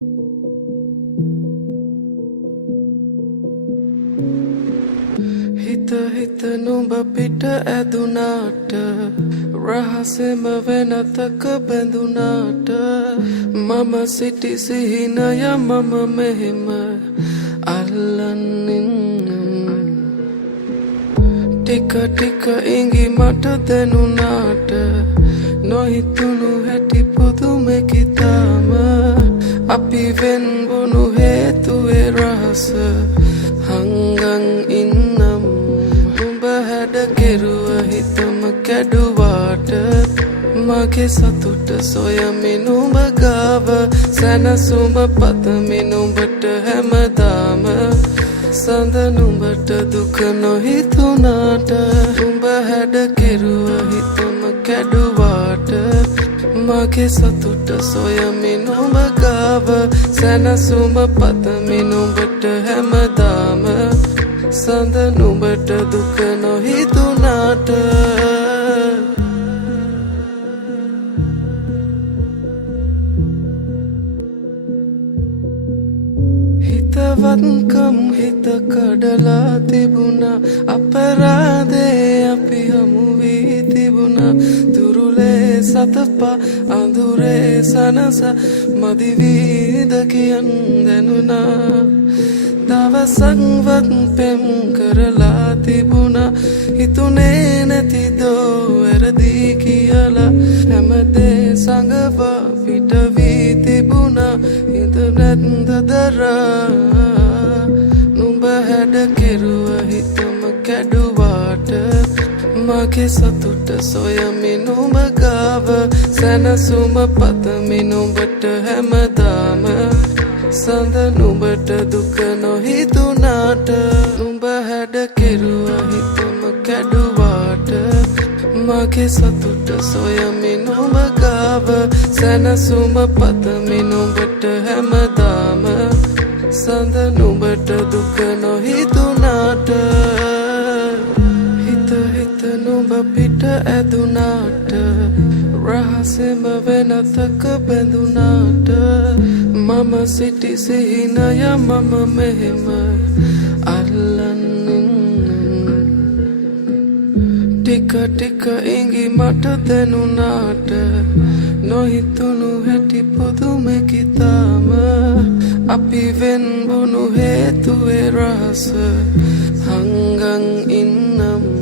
හිත හිත නුඹ පිට ඇදුනාට රහසෙම වෙනතක බැඳුනාට මම සිටි සිහිනය මම මෙහෙම අල්ලන්නින් ටික ටික ඉඟි මට දැනුනාට නොහිතුණු හැටි පුදුමෙකි තාම අපි වෙන්වුණු හේතුවේ රහස හංගන් ඉන්නම් උඹ හැඩ කෙරුව හිතම කැඩුවාට මගේ සතුට සොයමින් උඹ ගාව සැනසුම පතමින් උඹට හැමදාම සඳ නුඹට දුක නොහිතුනාට උඹ හැඩ කෙරුව හිතම කැඩුවාට මගේ සතුට සොයමින් උඹ ගාව සැනසුම පතමින් උඹට හැමදාම සඳ නුඹට දුක නොහිතුනාට හිතවත්කම් හිත කඩලා තිබුණා අපරාධේ අපි හමු වී තිබුණා දුරුලේ සතපා අඳුරේ සනස මදි වීද කියන් දැනුණා දවසක්වත් පෙම් කරලා තිබුණා හිතුනේ නැති දෝ වැරදි කියලා හැමදේ සංගවා පිට වී තිබුණා හිත නැත්ද දරා නුඹ හැඩ කෙරුව හිතම කැඩුවාට මගේ සතුට සොයමින් උඹ ගාව සැනසුම පතමින් උඹට හැමදාම සඳ නුඹට දුක නොහිතුනාට නුඹ හැඩ කෙරුව හිතම කැඩුවාට මගේ සතුට සොයමින් උඹ ගාව සැනසුම පතමින් උඹට හැමදාම සඳ නුඹට දුක නොහිතුනාට හිත හිත නුඹ පිට ඇදුනාට රහසෙම වෙනතක බැඳුනාට මම සිටි සිහිනය මම මෙහෙම අල්ලන්නින් ටික ටික ඉඟි මට දැනුනාට නොහිතුණු හැටි පුදුමෙකි තාම අපි වෙන්වුණු හේතුවේ රහස හංගන් ඉන්නම්